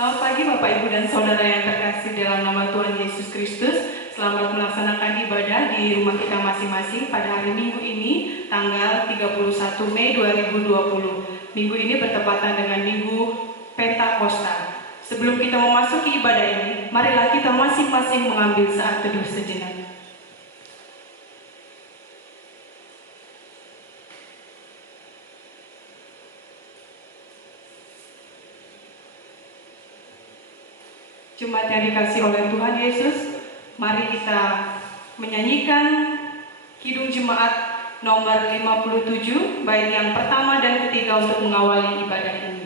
Selamat pagi Bapak Ibu dan Saudara yang terkasih dalam nama Tuhan Yesus Kristus. Selamat melaksanakan ibadah di rumah kita masing-masing pada hari Minggu ini, tanggal 31 Mei 2020. Minggu ini bertepatan dengan Minggu Pentakosta. Sebelum kita memasuki ibadah ini, marilah kita masing-masing mengambil saat teduh sejenak. Jemaat yang dikasihi oleh Tuhan Yesus, mari kita menyanyikan Kidung Jemaat nomor 57, bait yang pertama dan ketiga untuk mengawali ibadah ini.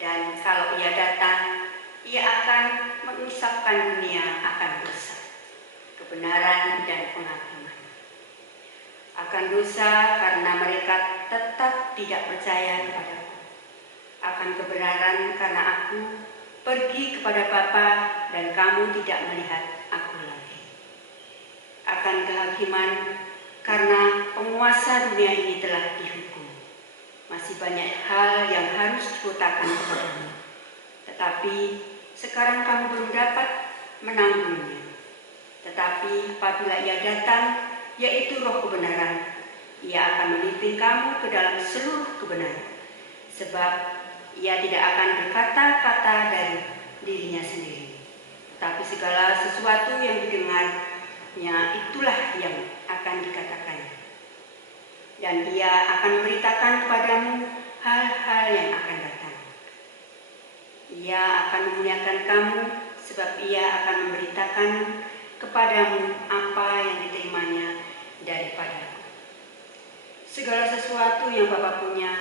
Dan kalau ia datang, ia akan mengisapkan dunia akan dosa, kebenaran dan penghakiman. Akan dosa karena mereka tetap tidak percaya kepadaku. Akan kebenaran karena aku pergi kepada Bapa dan kamu tidak melihat aku lagi. Akan kehakiman karena penguasa dunia ini telah dihukum. Masih banyak hal yang harus dikutakan kepadamu, tetapi sekarang kamu belum dapat menanggungnya. Tetapi apabila ia datang, yaitu Roh kebenaran, ia akan memimpin kamu ke dalam seluruh kebenaran. Sebab ia tidak akan berkata-kata dari dirinya sendiri, tetapi segala sesuatu yang didengarnya itulah yang akan dikatakan. Dan ia akan memberitakan kepadamu hal-hal yang akan datang. Ia akan memuliakan kamu, sebab ia akan memberitakan kepadamu apa yang diterimanya daripadaku. Segala sesuatu yang Bapa punya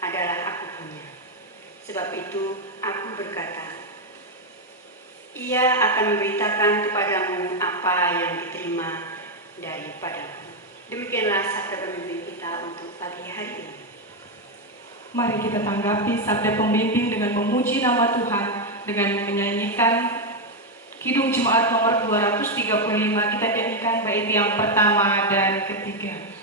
adalah aku punya. Sebab itu aku berkata, ia akan memberitakan kepadamu apa yang diterima daripadaku. Demikianlah sabda pemimpin kita untuk pagi hari ini. Mari kita tanggapi sabda pembimbing dengan memuji nama Tuhan dengan menyanyikan Kidung Jemaat nomor 235. Kita nyanyikan bait yang pertama dan ketiga.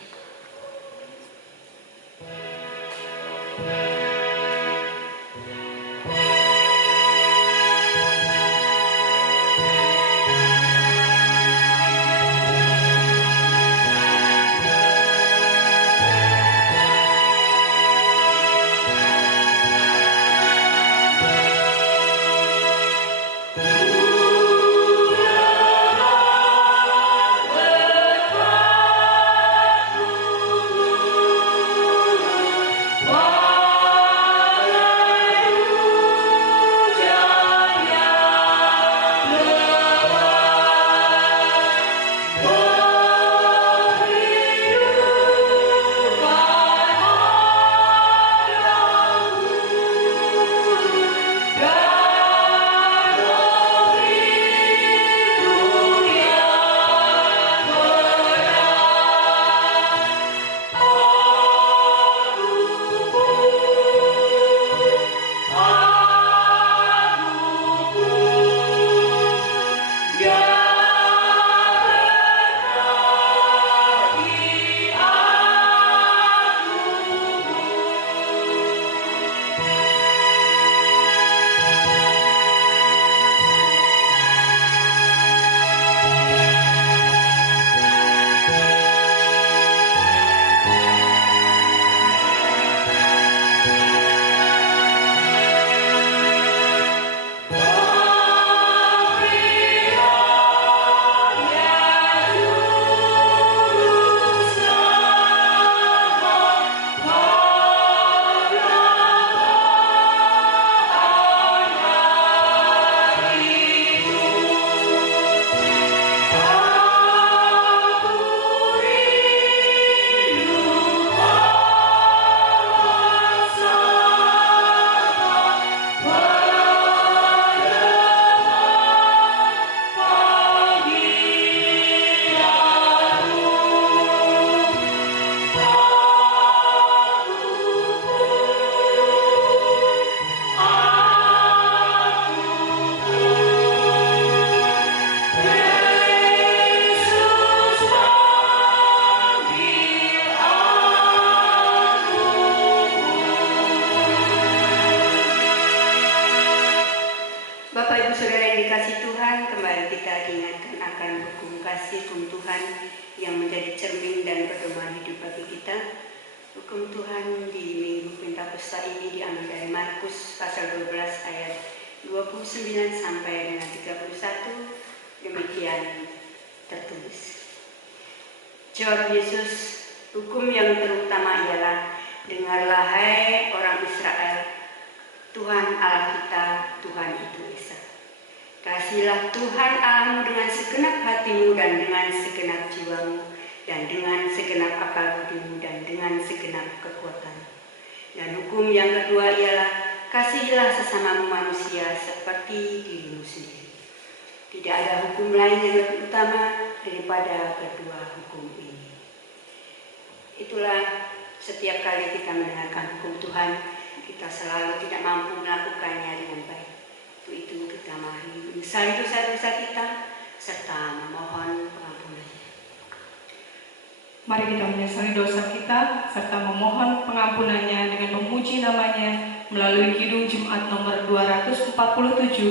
Jawab Yesus, hukum yang terutama ialah, dengarlah hai orang Israel, Tuhan Allah kita, Tuhan itu Esa. Kasihilah Tuhan Allahmu dengan segenap hatimu dan dengan segenap jiwamu dan dengan segenap akal budimu dan dengan segenap kekuatanmu. Dan hukum yang kedua ialah, kasihilah sesamamu manusia seperti dirimu sendiri. Tidak ada hukum lain yang lebih utama daripada kedua hukum ini. Itulah setiap kali kita mendengarkan hukum Tuhan, kita selalu tidak mampu melakukannya dengan baik. Untuk itu kita mari menyesali dosa-dosa kita serta memohon pengampunannya. Mari kita menyesali dosa kita serta memohon pengampunannya dengan memuji namanya. Melalui Kidung Jumat nomor 247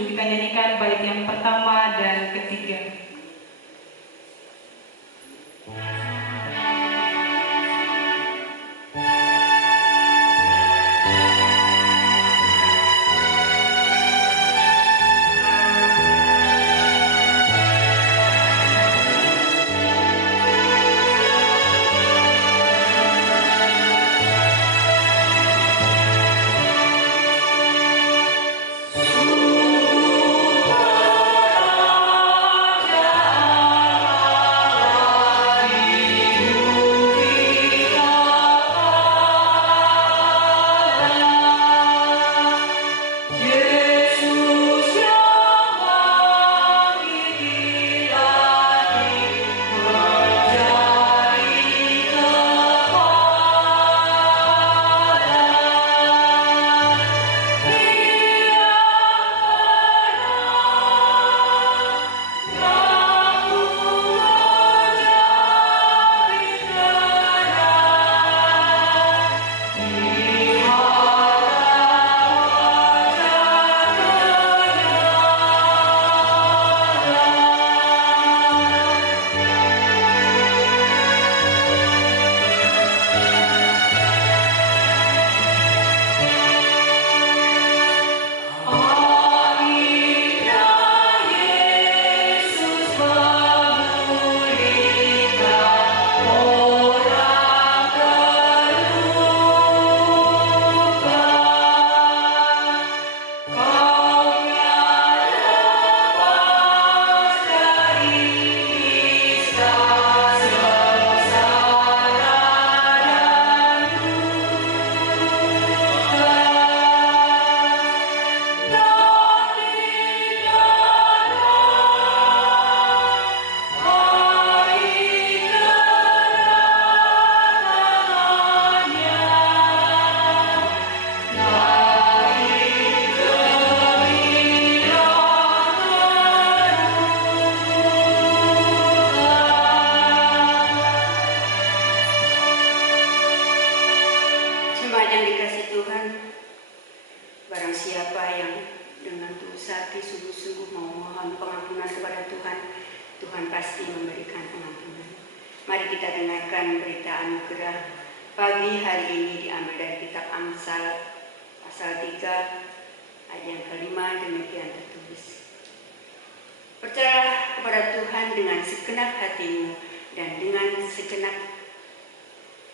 kita nyanyikan bait yang pertama dan ketiga.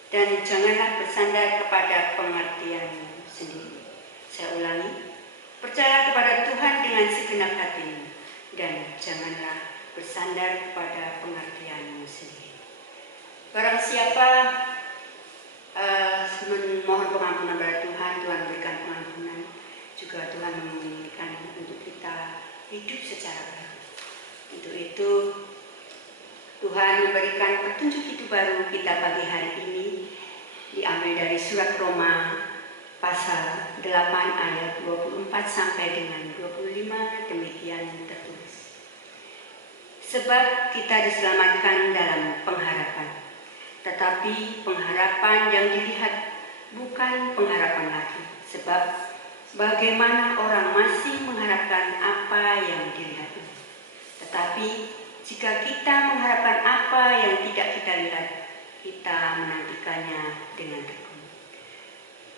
Dan janganlah bersandar kepada pengertianmu sendiri. Saya ulangi, percaya kepada Tuhan dengan segenap hatimu dan janganlah bersandar kepada pengertianmu sendiri. Barang siapa memohon pengampunan kepada Tuhan, Tuhan berikan pengampunan. Juga Tuhan menginginkan untuk kita hidup secara baru. Untuk itu Tuhan memberikan petunjuk hidup baru kita pagi hari ini, diambil dari surat Roma pasal 8 ayat 24 sampai dengan 25, demikian tertulis. Sebab kita diselamatkan dalam pengharapan, tetapi pengharapan yang dilihat bukan pengharapan lagi. Sebab bagaimana orang masih mengharapkan apa yang dilihat, tetapi jika kita mengharapkan apa yang tidak kita lihat, kita menantikannya dengan tekun.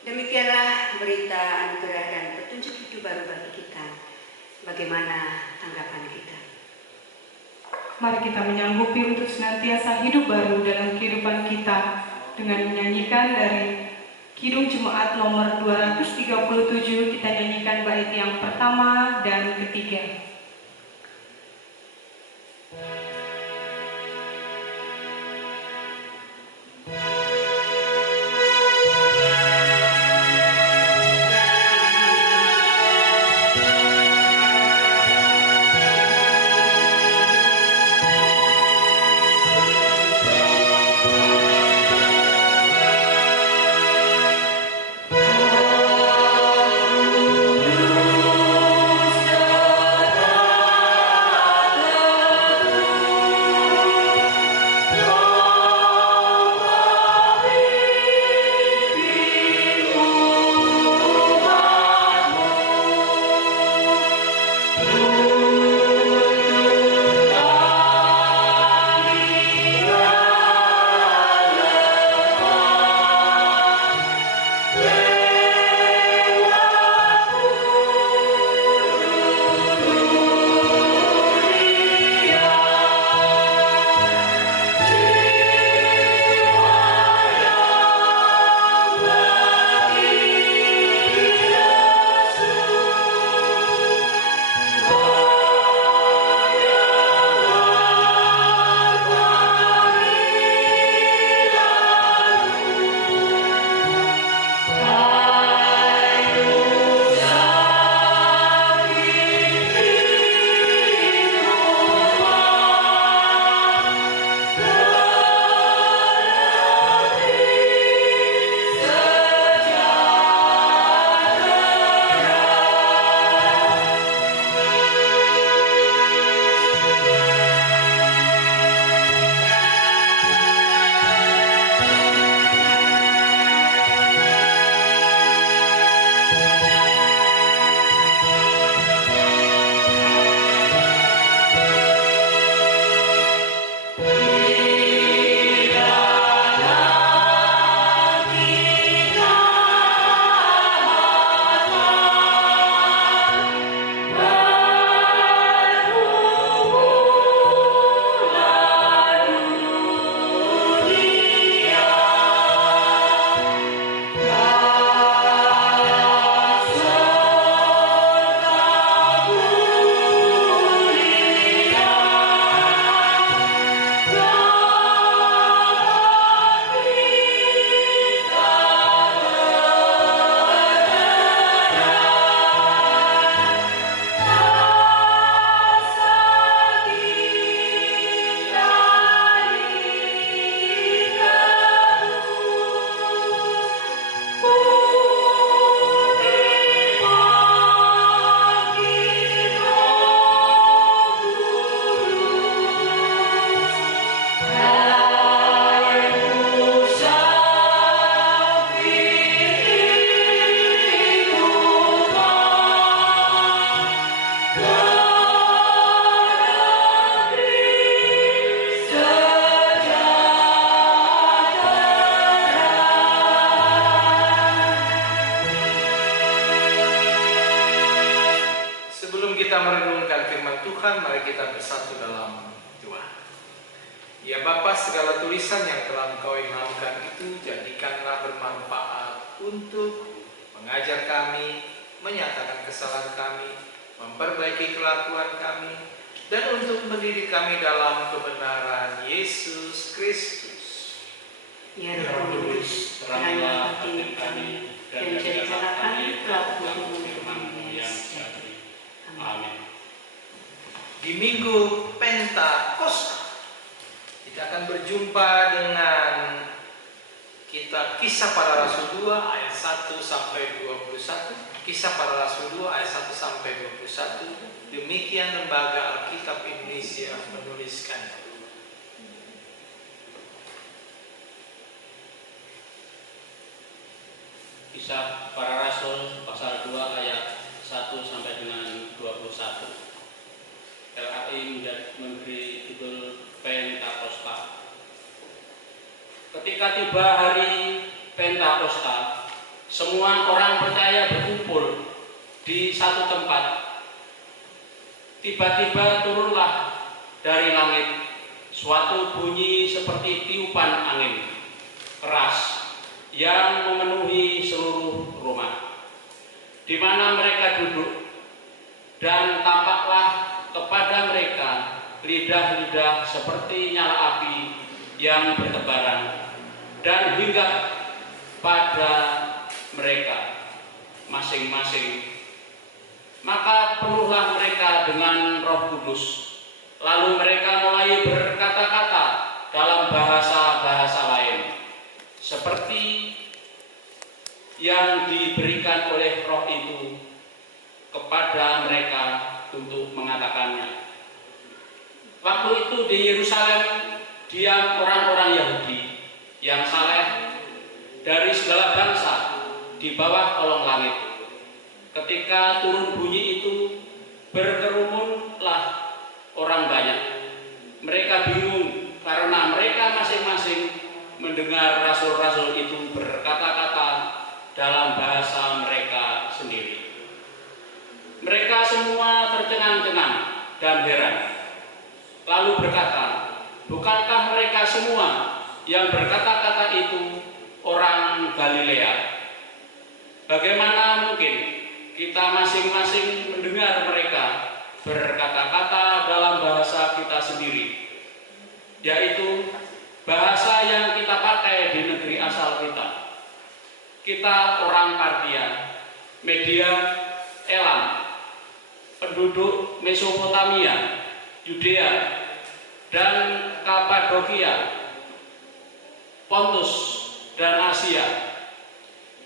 Demikianlah berita anugerah dan petunjuk hidup baru bagi kita. Bagaimana tanggapan kita? Mari kita menyanggupi untuk senantiasa hidup baru dalam kehidupan kita dengan menyanyikan dari Kidung Jemaat nomor 237. Kita nyanyikan bait yang pertama dan ketiga. kita merenungkan firman Tuhan, mari kita bersatu dalam doa. Ya Bapa, segala tulisan yang telah Engkau ilhamkan itu jadikanlah bermanfaat untuk mengajar kami, menyatakan kesalahan kami, memperbaiki kelakuan kami, dan untuk mendidik kami dalam kebenaran Yesus Kristus. Ya Roh Kudus, teranglah hati kami, dan jadikanlah kami pelaku firman-Mu yang sejati. Amin. Di Minggu Pentakosta kita akan berjumpa dengan kitab Kisah Para Rasul 2 ayat 1 sampai 21. Kisah Para Rasul 2 ayat 1 sampai 21. Demikian Lembaga Alkitab Indonesia menuliskan. Kisah Para Rasul pasal 2 ayat 1 sampai dengan 21. LAI memberi judul Pentakosta. Ketika tiba hari Pentakosta, semua orang percaya berkumpul di satu tempat. Tiba-tiba turunlah dari langit suatu bunyi seperti tiupan angin keras yang memenuhi seluruh rumah di mana mereka duduk, dan tampaklah kepada mereka lidah-lidah seperti nyala api yang bertebaran dan hinggap pada mereka masing-masing. Maka penuhlah mereka dengan Roh Kudus, lalu mereka mulai berkata-kata dalam bahasa-bahasa lain seperti yang diberikan oleh Roh itu kepada mereka untuk mengatakannya. Waktu itu di Yerusalem diam orang-orang Yahudi yang saleh dari segala bangsa di bawah kolong langit. Ketika turun bunyi itu, berkerumunlah orang banyak. Mereka bingung karena mereka masing-masing mendengar rasul-rasul itu berkata-kata dalam bahasa mereka sendiri. Mereka semua tercengang-cengang dan heran, lalu berkata, bukankah mereka semua yang berkata-kata itu orang Galilea? Bagaimana mungkin kita masing-masing mendengar mereka berkata-kata dalam bahasa kita sendiri, yaitu bahasa yang kita pakai di negeri asal kita? Kita orang Partia, Media, Elam, penduduk Mesopotamia, Yudea, dan Kapadokia, Pontus dan Asia,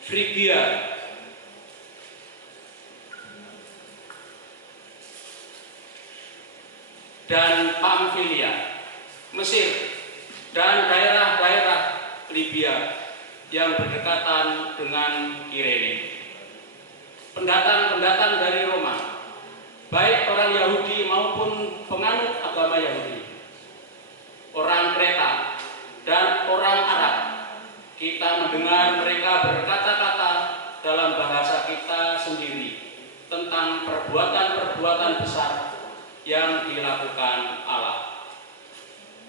Frigia, dan Pamfilia, Mesir, dan daerah-daerah Libya yang berdekatan dengan Kirene. Pendatang-pendatang dari Roma, baik orang Yahudi maupun penganut agama Yahudi, orang Kreta dan orang Arab, kita mendengar mereka berkata-kata dalam bahasa kita sendiri tentang perbuatan-perbuatan besar yang dilakukan Allah.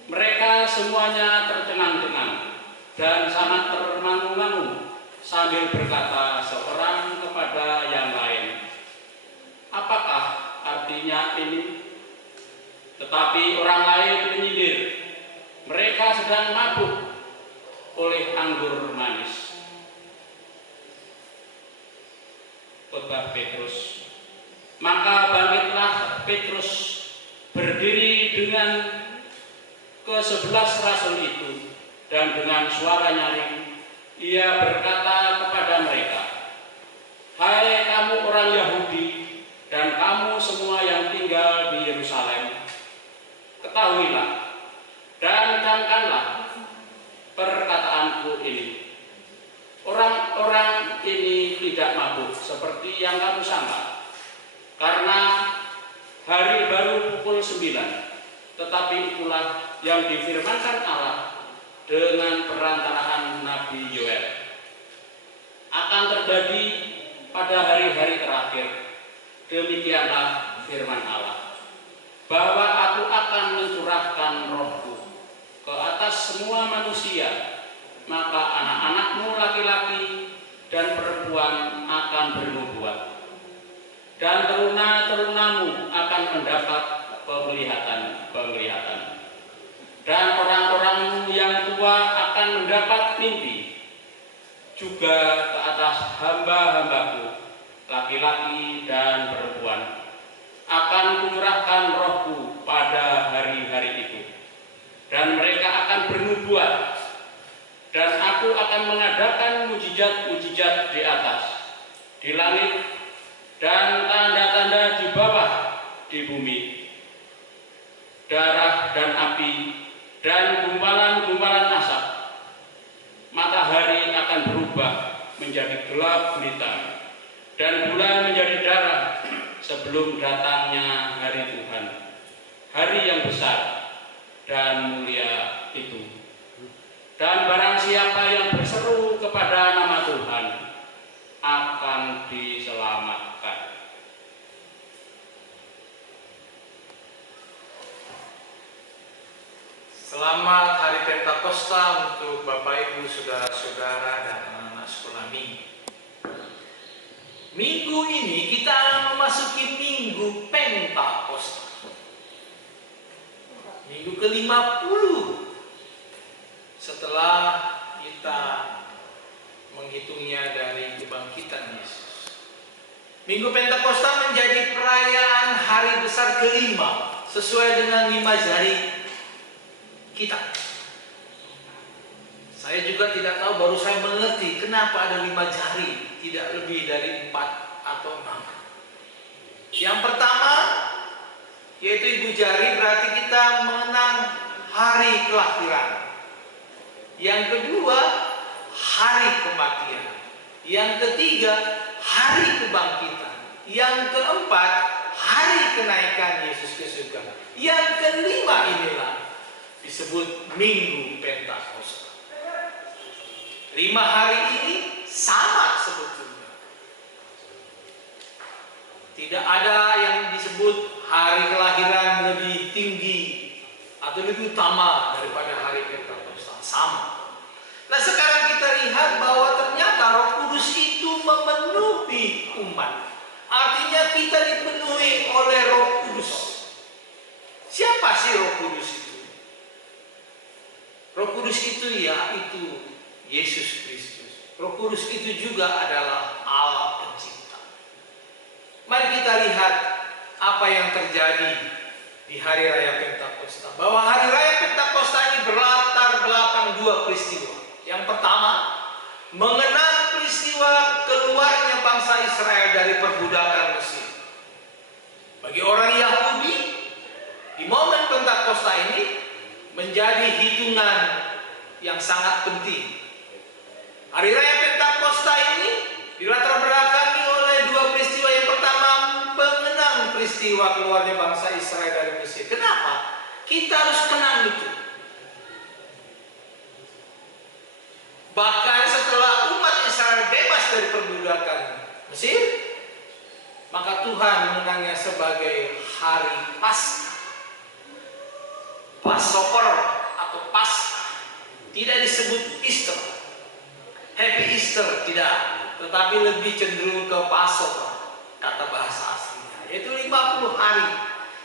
Mereka semuanya tercengang-cengang dan sangat termangu-mangu sambil berkata seorang kepada yang lain, apakah artinya ini? Tetapi orang lain menyindir, mereka sedang mabuk oleh anggur manis. Khotbah Petrus. Maka bangkitlah Petrus berdiri dengan ke-11 rasul itu, dan dengan suara nyaring ia berkata kepada mereka, hai kamu orang Yahudi dan kamu semua yang tinggal di Yerusalem, ketahuilah dan camkanlah perkataanku ini. Orang-orang ini tidak mabuk seperti yang kamu sangka, karena hari baru pukul 9, tetapi itulah yang difirmankan Allah dengan perantaraan Nabi Yoel. Akan terjadi pada hari-hari terakhir. Demikianlah firman Allah, bahwa aku akan mencurahkan rohku ke atas semua manusia, maka anak-anakmu laki-laki dan perempuan akan bernubuat, dan teruna-terunamu akan mendapat penglihatan, dan orang-orangmu yang tua akan mendapat mimpi. Juga ke atas hamba-hambaku laki-laki dan perempuan akan kucurahkan rohku pada hari-hari itu, dan mereka akan bernubuat, dan aku akan mengadakan mujizat-mujizat di atas, di langit, dan tanda-tanda di bawah di bumi, darah dan api, dan gumpalan-gumpalan asap. Matahari akan berubah menjadi gelap gulita, dan bulan menjadi darah sebelum datangnya hari Tuhan, hari yang besar dan mulia itu. Dan barang siapa yang berseru kepada nama Tuhan akan diselamatkan. Selamat Hari Pentakosta untuk Bapak Ibu, Saudara-saudara, dan anak-anak sekolah minggu. Minggu ini kita akan memasuki Minggu Pentakosta, Minggu ke-50 setelah kita menghitungnya dari kebangkitan Yesus. Minggu Pentakosta menjadi perayaan hari besar kelima sesuai dengan 5 jari kita. Saya juga tidak tahu, baru saya mengerti kenapa ada 5 jari, tidak lebih dari 4 atau 6. Yang pertama yaitu ibu jari, berarti kita mengenang hari kelahiran. Yang kedua, hari kematian. Yang ketiga, hari kebangkitan. Yang keempat, hari kenaikan Yesus ke surga. Yang kelima inilah disebut Minggu Pentakosta. 5 hari ini sama sebetulnya. Tidak ada yang disebut hari kelahiran lebih tinggi atau lebih utama daripada hari Pentakosta. Sama. Nah, sekarang kita lihat bahwa ternyata Roh Kudus itu memenuhi umat. Artinya kita dipenuhi oleh Roh Kudus. Siapa sih Roh Kudus itu? Roh Kudus itu yaitu Yesus Kristus. Roh Kudus itu juga adalah Allah Pencipta. Mari kita lihat apa yang terjadi di Hari Raya Pentakosta. Bahwa Hari Raya Pentakosta ini berlatar belakang 2 peristiwa. Yang pertama, mengenang peristiwa keluarnya bangsa Israel dari perbudakan Mesir. Bagi orang Yahudi, di momen Pentakosta ini menjadi hitungan yang sangat penting. Hari Raya Pentakosta ini dilatar belakangi oleh 2 peristiwa. Yang pertama, mengenang peristiwa keluarnya bangsa Israel dari Mesir. Kenapa? Kita harus kenang itu. Bahkan setelah umat Israel bebas dari perbudakan Mesir, maka Tuhan mengenangnya sebagai hari Paskah. Passover atau Paskah. Tidak disebut Easter, Happy Easter, tidak, tetapi lebih cenderung ke Passover, kata bahasa aslinya. Yaitu 50 hari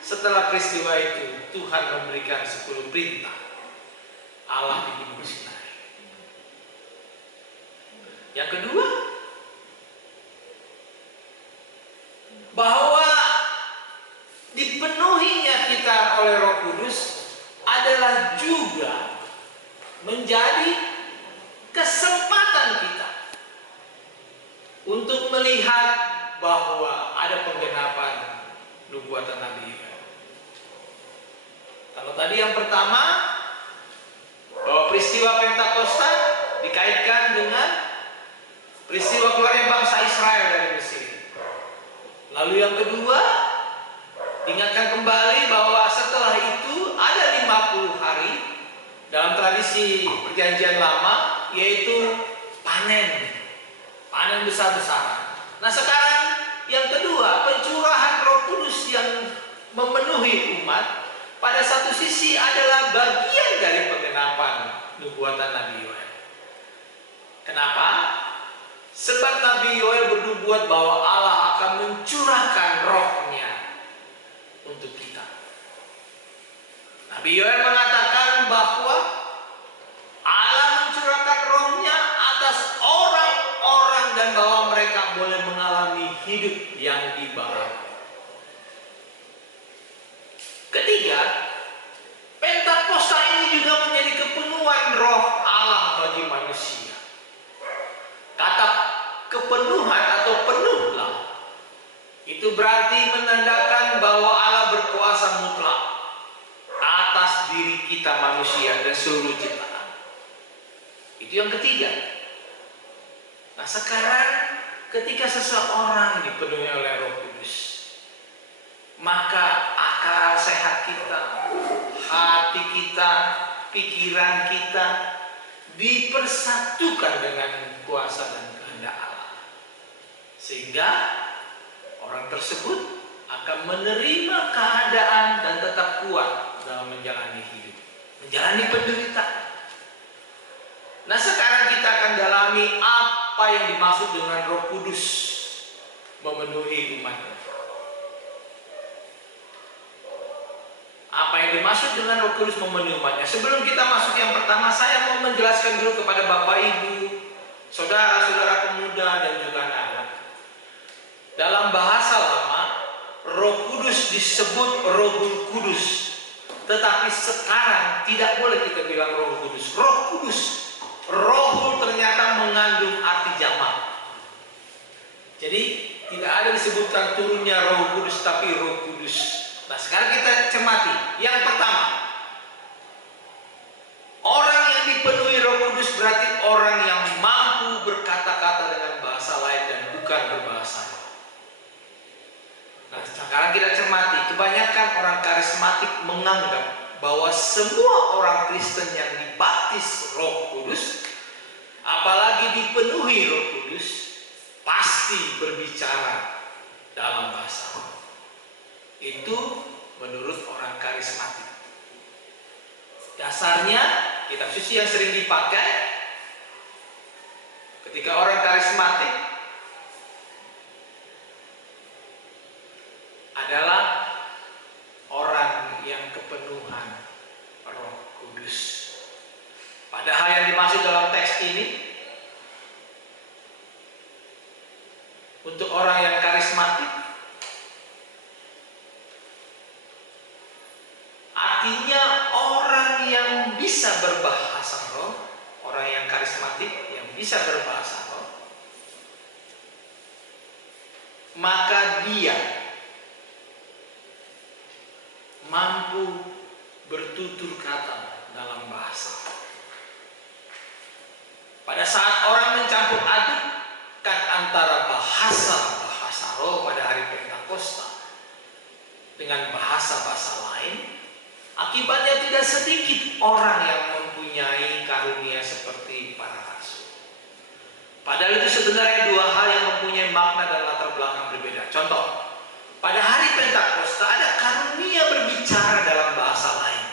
setelah peristiwa itu Tuhan memberikan 10 perintah Allah di Gunung Sinai. Yang kedua, bahwa dipenuhinya kita oleh Roh Kudus adalah juga menjadi kesempatan kita untuk melihat bahwa ada penggenapan nubuatan Nabi Yoel. Kalau tadi yang pertama, bahwa peristiwa Pentakosta dikaitkan dengan peristiwa keluarnya bangsa Israel dari Mesir. Lalu yang kedua, diingatkan kembali bahwa setelah itu ada 50 hari dalam tradisi Perjanjian Lama, yaitu panen besar-besaran. Nah, sekarang yang kedua, pencurahan Roh Kudus yang pada satu sisi adalah bagian dari penggenapan nubuatan Nabi Yoel. Kenapa? Sebab Nabi Yoel bernubuat bahwa Allah akan mencurahkan rohnya untuk kita. Nabi Yoel mengatakan bahwa Allah mencurahkan rohnya atas orang-orang dan bahwa mereka boleh mengalami hidup yang dibaharui. Ketiga, Pentakosta ini juga menjadi kepenuhan roh Allah bagi manusia. Kata kepenuhan atau penuhlah itu berarti menandakan bahwa Allah berkuasa mutlak atas diri kita manusia dan seluruh ciptaan. Itu yang ketiga. Nah, sekarang ketika seseorang dipenuhi oleh Roh Kudus, maka akal sehat kita, hati kita, pikiran kita dipersatukan dengan kuasa dan kehendak Allah, sehingga orang tersebut akan menerima keadaan dan tetap kuat dalam menjalani hidup, menjalani penderitaan. Nah, sekarang kita akan dalami apa yang dimaksud dengan Roh Kudus memenuhi umatnya. Apa yang dimaksud dengan Roh Kudus memenuhi umatnya? Sebelum kita masuk yang pertama, saya mau menjelaskan dulu kepada Bapak Ibu, saudara-saudara pemuda dan juga anak-anak. Dalam bahasa lama, Roh Kudus disebut Rohul Kudus. Tetapi sekarang tidak boleh kita bilang Roh Kudus. Roh Kudus, Rohul ternyata mengandung arti jamak. Jadi tidak ada disebutkan turunnya Roh Kudus, tapi Roh Kudus. Nah, sekarang kita cermati. Yang pertama, orang yang dipenuhi Roh Kudus berarti orang yang mampu berkata-kata dengan bahasa lain dan bukan berbahasa. Nah, sekarang kita cermati. Kebanyakan orang karismatik menganggap bahwa semua orang Kristen yang dibaptis Roh Kudus, apalagi dipenuhi Roh Kudus, pasti berbicara dalam bahasa. Itu menurut orang karismatik. Dasarnya kitab suci yang sering dipakai ketika orang karismatik adalah orang yang kepenuhan Roh Kudus. Padahal yang dimaksud dalam teks ini untuk orang yang karismatik artinya orang yang bisa berbahasa roh, orang yang karismatik yang bisa berbahasa roh, maka dia mampu bertutur kata dalam bahasa. Pada saat orang mencampur adukkan antara bahasa roh pada hari Pentakosta dengan bahasa lain, akibatnya tidak sedikit orang yang mempunyai karunia seperti para rasul. Padahal itu sebenarnya dua hal yang mempunyai makna dan latar belakang berbeda. Contoh, pada hari Pentakosta ada karunia berbicara dalam bahasa lain.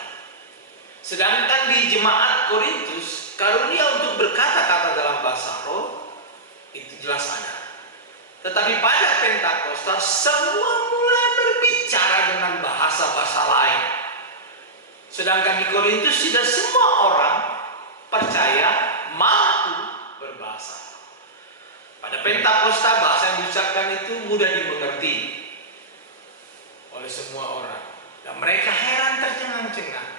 Sedangkan di jemaat Korintus, karunia untuk berkata-kata dalam bahasa roh itu jelas ada. Tetapi pada Pentakosta semua mulai berbicara dengan bahasa-bahasa lain. Sedangkan di Korintus tidak semua orang percaya mampu berbahasa. Pada Pentakosta bahasa yang diucapkan itu mudah dimengerti oleh semua orang dan mereka heran tercengang-cengang.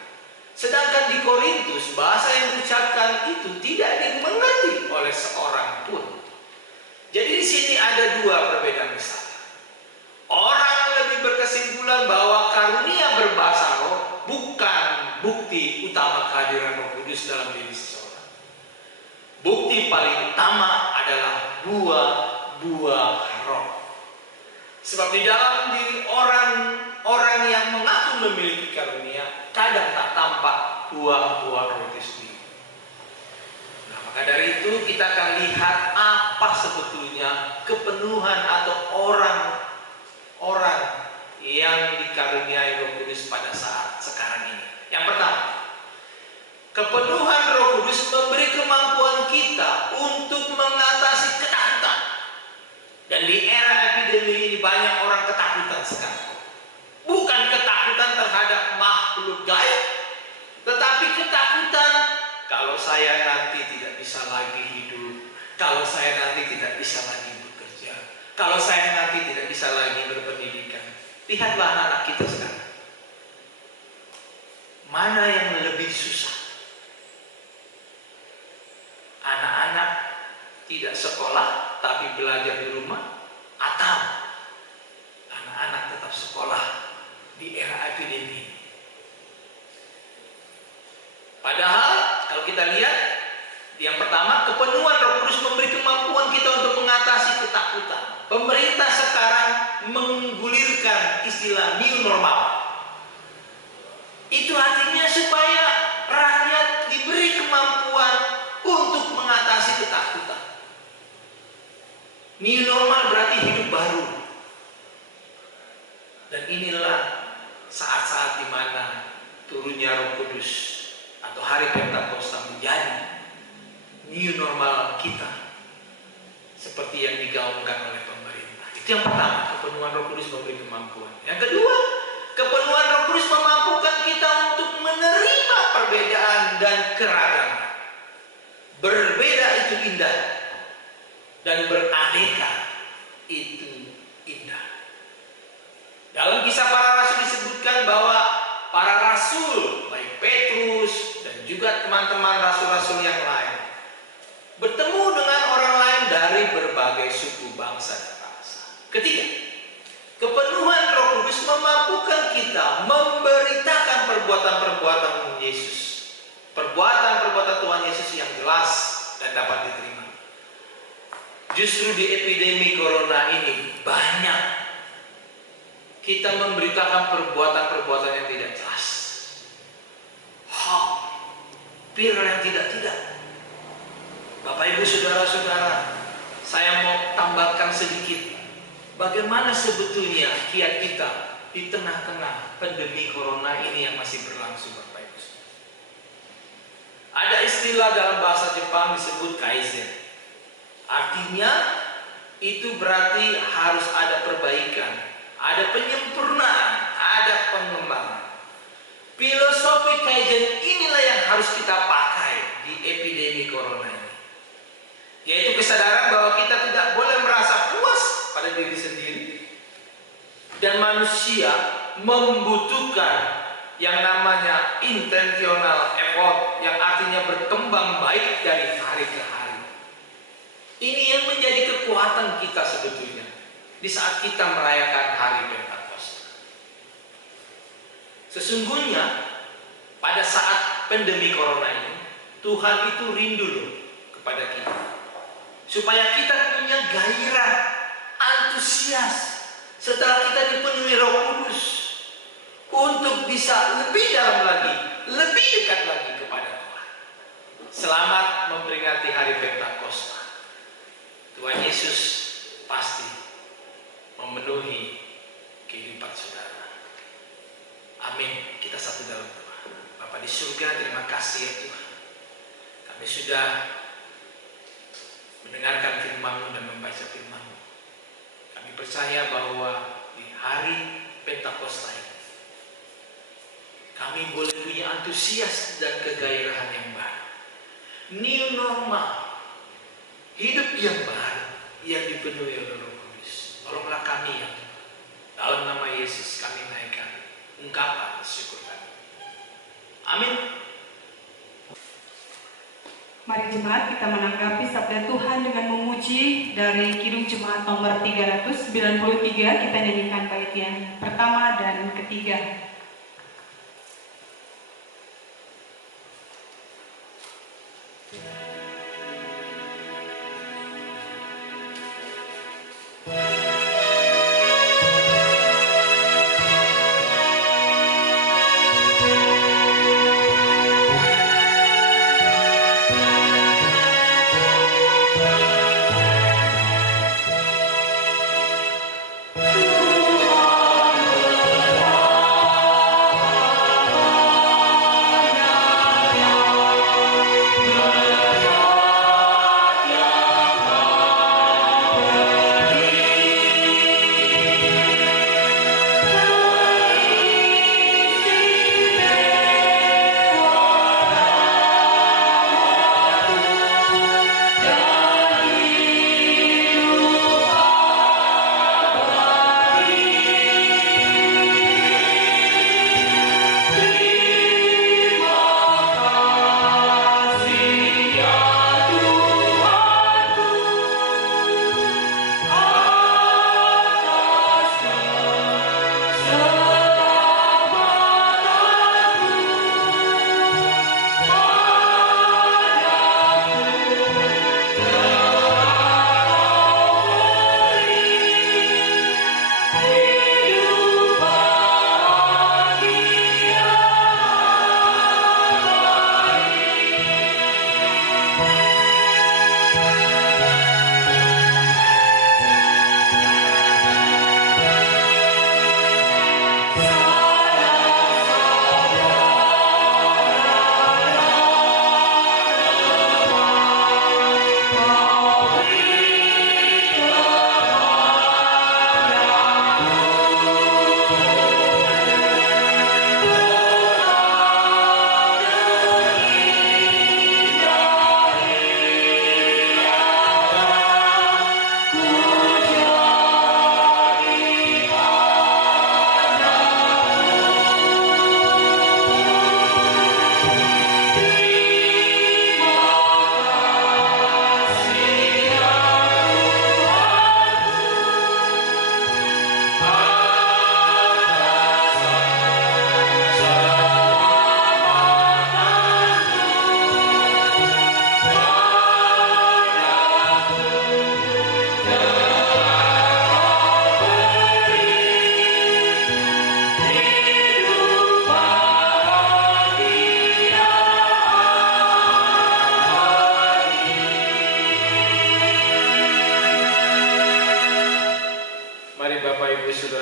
Sedangkan di Korintus bahasa yang diucapkan itu tidak dimengerti oleh seorang pun. Jadi di sini ada dua perbedaan besar. Orang lebih berkesimpulan bahwa karunia berbahasa roh bukan bukti utama kehadiran Roh Kudus dalam diri seseorang. Bukti paling utama adalah buah-buah roh. Sebab di dalam diri orang yang mengaku memiliki karunia kadang tak tampak buah-buah roh itu sendiri. Nah, maka dari itu kita akan lihat apa sebetulnya kepenuhan atau orang yang dikaruniai Roh Kudus pada saat sekarang kepenuhan Roh Kudus memberi kemampuan kita untuk mengatasi ketakutan. Dan di era epidemi ini banyak orang ketakutan sekarang. Bukan ketakutan terhadap makhluk gaib, tetapi ketakutan kalau saya nanti tidak bisa lagi hidup, kalau saya nanti tidak bisa lagi bekerja, kalau saya nanti tidak bisa lagi berpendidikan. Lihatlah anak-anak kita sekarang. Mana yang lebih susah? Anak-anak tidak sekolah tapi belajar di rumah, atau anak-anak tetap sekolah di era epidemi? Padahal kalau kita lihat, yang pertama, kepenuhan Roh Kudus memberi kemampuan kita untuk mengatasi ketakutan. Pemerintah sekarang menggulirkan istilah new normal. Itu artinya supaya rakyat diberi kemampuan untuk mengatasi ketakutan. New normal berarti hidup baru. Dan inilah saat-saat di mana turunnya Roh Kudus atau hari Pentakosta menjadi new normal kita, seperti yang digaungkan oleh pemerintah. Itu yang pertama, kepenuhan Roh Kudus memberi kemampuan. Yang kedua, kepenuhan Roh Kudus memampukan kita untuk menerima perbedaan dan keragaman. Berbeda itu indah, dan beraneka itu indah. Dalam Kisah Para Rasul disebutkan bahwa para rasul, baik Petrus dan juga teman-teman rasul-rasul yang lain, bertemu dengan orang lain dari berbagai suku, bangsa, dan bangsa. Ketiga, kepenuhan Roh Kudus memampukan kita memberitakan perbuatan-perbuatan Yesus. Perbuatan-perbuatan Tuhan Yesus yang jelas dan dapat diterima. Justru di epidemi corona ini banyak kita memberitakan perbuatan-perbuatan yang tidak jelas. Viral yang tidak-tidak. Bapak Ibu Saudara-saudara, saya mau tambahkan sedikit. Bagaimana sebetulnya kiat kita di tengah-tengah pandemi corona ini yang masih berlangsung, Bapak Ibu. Ada istilah dalam bahasa Jepang disebut kaizen. Artinya itu berarti harus ada perbaikan, ada penyempurnaan, ada pengembangan. Filosofi kaizen inilah yang harus kita pakai di epidemi corona ini. Yaitu kesadaran bahwa kita tidak boleh merasa puas pada diri sendiri. Dan manusia membutuhkan yang namanya intentional effort, yang artinya berkembang baik dari hari ke hari. Ini yang menjadi kekuatan kita sebetulnya di saat kita merayakan hari Pentakosta. Sesungguhnya pada saat pandemi corona ini, Tuhan itu rindu loh kepada kita, supaya kita punya gairah, antusias setelah kita dipenuhi Roh Kudus untuk bisa lebih dalam lagi, lebih dekat lagi kepada Tuhan. Selamat memperingati hari Pentakosta. Tuhan Yesus pasti memenuhi kehidupan saudara. Amin. Kita satu dalam doa. Bapa di surga, terima kasih ya Tuhan. Kami sudah mendengarkan firman-Mu dan membaca firman-Mu. Kami percaya bahwa di hari Pentakosta ini kami boleh punya antusias dan kegairahan yang baru. New normal, hidup yang baru yang dipenuhi oleh Roh Kudus. Tolonglah kami ya Tuhan. Dalam nama Yesus kami naikkan ungkapan syukur kami. Amin. Mari jemaat kita menanggapi sabda Tuhan dengan memuji dari Kidung Jemaat nomor 393. Kita nyanyikan bait yang pertama dan ketiga.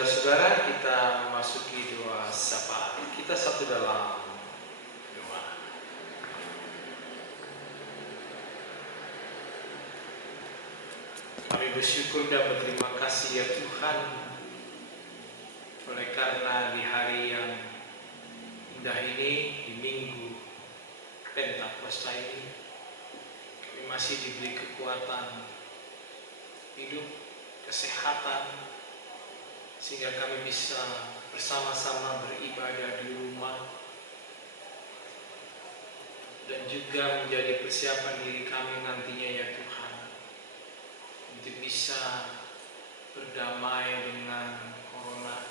saudara-saudara, kita memasuki doa syafaat. Kita satu dalam doa. Mari bersyukur dan berterima kasih ya Tuhan, oleh karena di hari yang indah ini, di Minggu Pentakosta ini, kami masih diberi kekuatan hidup, kesehatan, sehingga kami bisa bersama-sama beribadah di rumah dan juga menjadi persiapan diri kami nantinya ya Tuhan, untuk bisa berdamai dengan corona,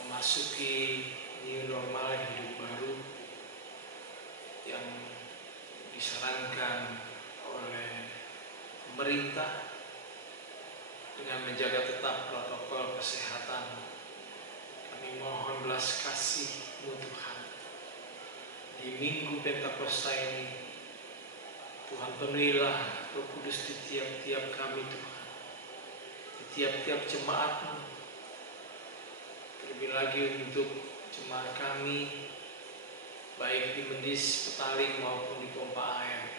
memasuki new normal hidup baru yang disarankan oleh pemerintah dengan menjaga tetap protokol kesehatan. Kami mohon belas kasih-Mu Tuhan. Di Minggu Pentakosta ini, Tuhan penuhilah Roh Kudus di tiap-tiap kami Tuhan, di tiap-tiap jemaat-Mu, terlebih lagi untuk jemaat kami, baik di Mendis, Petaling maupun di Pompa Air.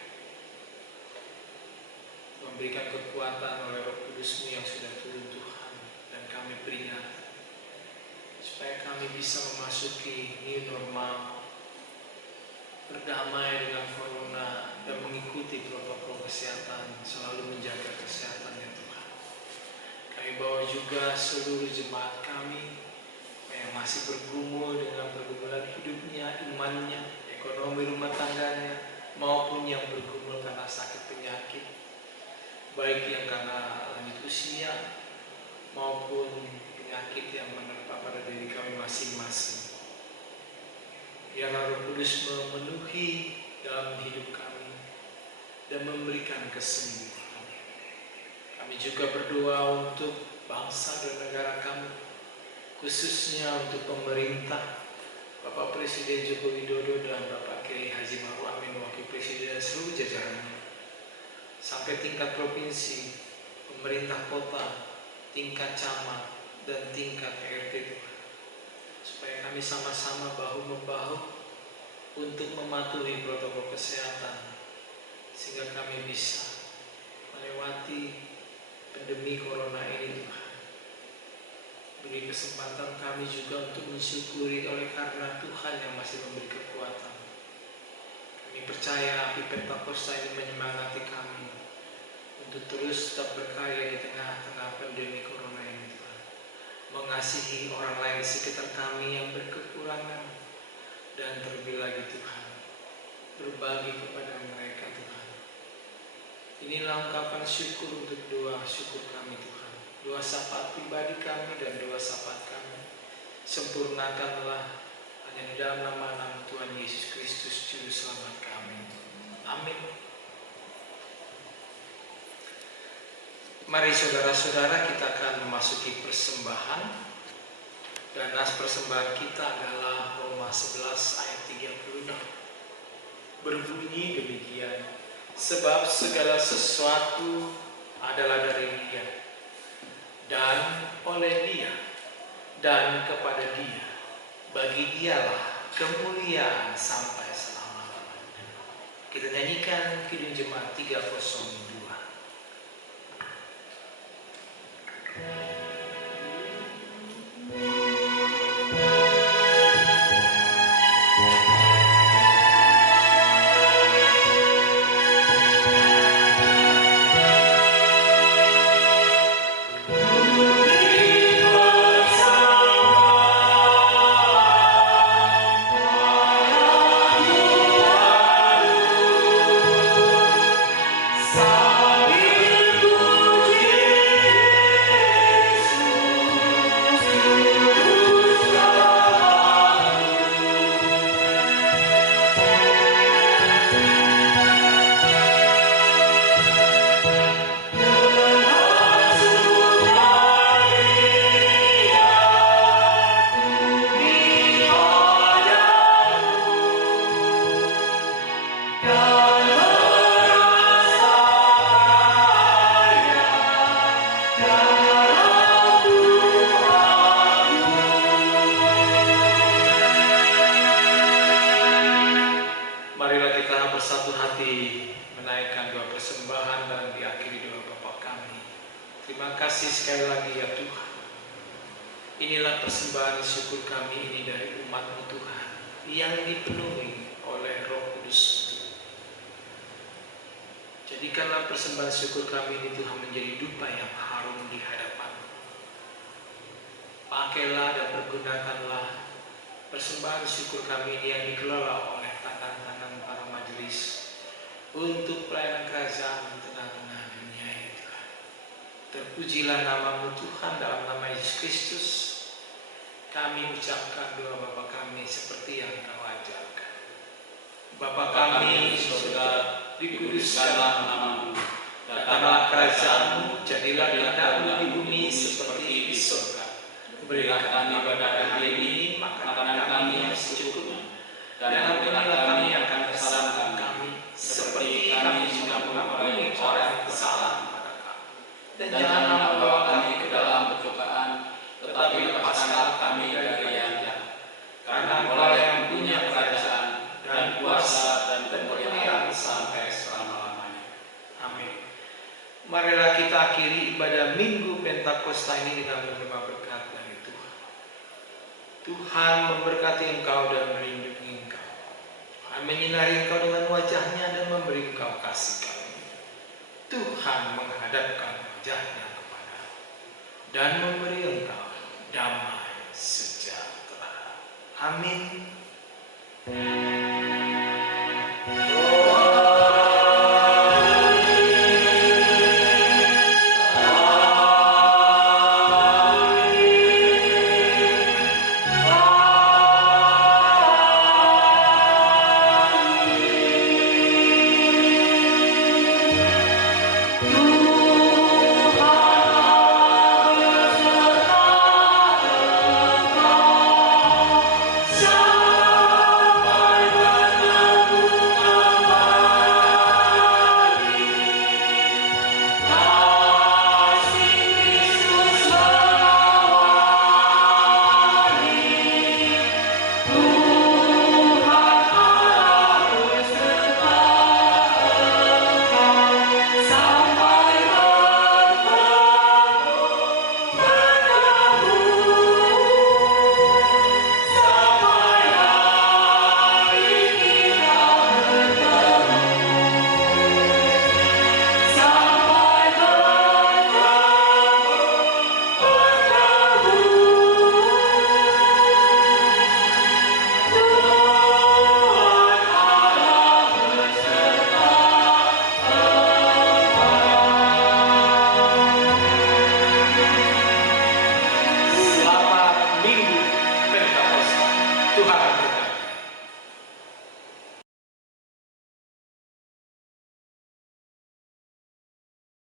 Memberikan kekuatan oleh Roh Kudus-Mu yang sudah turun Tuhan, dan kami peringati supaya kami bisa memasuki new normal, berdamai dengan corona dan mengikuti protokol kesehatan, selalu menjaga kesehatan ya Tuhan. Kami bawa juga seluruh jemaat kami yang masih bergumul dengan pergumulan hidupnya, imannya, ekonomi rumah tangganya, maupun yang bergumul karena sakit penyakit, baik yang karena lanjut usia maupun penyakit yang menerpa pada diri kami masing-masing. Biarlah Roh Kudus memenuhi dalam hidup kami dan memberikan kesembuhan. Kami juga berdoa untuk bangsa dan negara kami, khususnya untuk pemerintah, Bapak Presiden Joko Widodo dan Bapak Kiai Haji Ma'ruf Amin, Wakil Presiden dan seluruh jajarannya, sampai tingkat provinsi, pemerintah kota, tingkat camat, dan tingkat RT Tuhan, supaya kami sama-sama bahu-membahu untuk mematuhi protokol kesehatan, sehingga kami bisa melewati pandemi corona ini Tuhan. Beri kesempatan kami juga untuk mensyukuri oleh karena Tuhan yang masih memberi kekuatan. Kami percaya api Pentakosta ini menyemangati kami untuk terus tetap berkarya di tengah-tengah pandemi corona ini Tuhan. Mengasihi orang lain di sekitar kami yang berkekurangan, dan terlebih lagi Tuhan, berbagi kepada mereka Tuhan. Inilah ungkapan syukur untuk doa syukur kami Tuhan. Doa syafaat pribadi kami dan doa syafaat kami, sempurnakanlah hanya di dalam nama Tuhan Yesus Kristus Juru Selamat kami. Amin. Mari saudara-saudara, kita akan memasuki persembahan, dan nas persembahan kita adalah Roma 11 ayat 36. Berbunyi demikian, sebab segala sesuatu adalah dari Dia, dan oleh Dia, dan kepada Dia. Bagi Dialah kemuliaan sampai selama-lamanya. Kita nyanyikan Kidung Jemaat 302. inilah persembahan syukur kami ini dari umat-Mu Tuhan, yang dipenuhi oleh Roh Kudus. Jadikanlah persembahan syukur kami ini Tuhan menjadi dupa yang harum di hadapan-Mu. Pakailah dan pergunakanlah persembahan syukur kami ini yang dikelola oleh tangan-tangan para majelis untuk pelayanan kerajaan di tengah-tengah dunia ini Tuhan. Terpujilah nama-Mu Tuhan, dalam nama Yesus Kristus kami ucapkan doa Bapa kami seperti yang Kau ajarkan. Bapa kami di surga, dikuduskanlah nama-Mu, datanglah kerajaan-Mu, jadilah kehendak-Mu di bumi seperti di surga. Berilah kami pada hari ini makanan kami yang secukupnya, dan ampunilah kami akan kesalahan kami, seperti kami juga mengampuni orang yang bersalah kepada kami. Dan janganlah membawa kami ke dalam pencobaan, tetapi lepaskanlah kami dari yang jahat. Karena Engkau yang punya kerajaan dan kuasa dan kemuliaan sampai selama-lamanya. Amin. Marilah kita akhiri ibadah Minggu Pentakosta ini dengan menerima berkat dari Tuhan. Tuhan memberkati engkau dan melindungi engkau. Tuhan menyinari engkau dengan wajahnya dan memberi engkau kasih karunia. Tuhan menghadapkan wajahnya kepadamu dan memberi engkau damai sejahtera. Amin. Tuhan